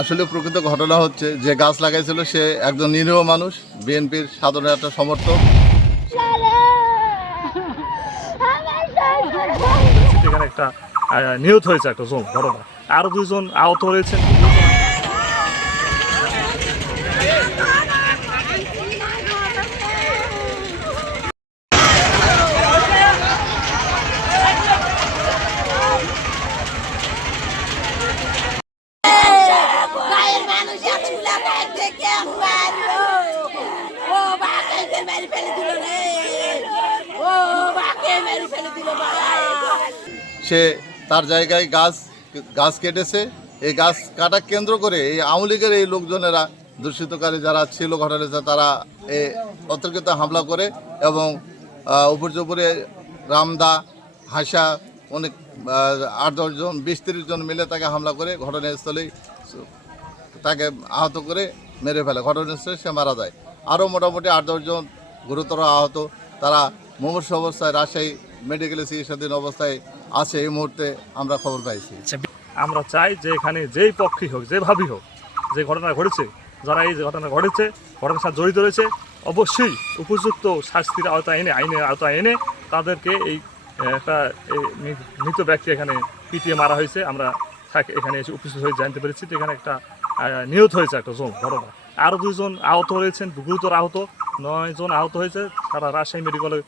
আসলে প্রকৃত ঘটনা হচ্ছে, যে গাছ লাগাইছিল সে একজন নিরীহ মানুষ, বিএনপির সাধারণ একটা সমর্থক। একটা নিহত হয়েছে একটা জন, ঘটনা। আরও দুইজন আহত হয়েছেন। সে তার জায়গায় গাছ গাছ কেটেছে। এই গাছ কাটা কেন্দ্র করে এই আওয়ামী লীগের এই লোকজনেরা, দূষিতকারী যারা ছিল ঘটনাতে তারা এ অতর্কিত হামলা করে এবং উপরে রামদা, হাসা, অনেক আট দশজন বিশ জন মিলে তাকে হামলা করে ঘটনাস্থলেই তাকে আহত করে মেরে ফেলে ঘটনাস্থলে সে মারা যায়। আরও মোটামুটি আট দশজন গুরুতর আহত, তারা মুমূর্ষ অবস্থায় রাজশাহী মেডিকেলে চিকিৎসাধীন অবস্থায় আছে। এই মুহূর্তে আমরা খবর পাইছি। আমরা চাই যে এখানে যেই পক্ষই হোক, যেভাবেই হোক, যে ঘটনা ঘটেছে, যারা এই যে ঘটনা ঘটেছে, ঘটনার সাথে জড়িত রয়েছে, অবশ্যই উপযুক্ত শাস্তির আওতায় এনে, আইনের আওতায় এনে তাদেরকে এই একটা মৃত ব্যক্তি এখানে পিটিয়ে মারা হয়েছে। আমরা এখানে এসে উপস্থিত হয়ে জানতে পেরেছি যে এখানে একটা নিহত হয়েছে একটা জন ঘটনা আরও দুইজন আহত হয়েছেন, গুরুতর আহত। নয়জন আহত হয়েছে, তারা রাজশাহী মেডিকেলে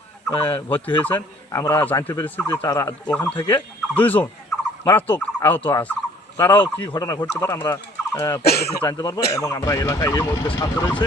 ভর্তি হয়েছেন। আমরা জানতে পেরেছি যে তারা ওখান থেকে দুইজন মারাত্মক আহত আছে। তারাও কি ঘটনা ঘটতে পারে আমরা পরবর্তী জানতে পারব এবং আমরা এলাকায় এই মুহূর্তে শান্ত রয়েছে।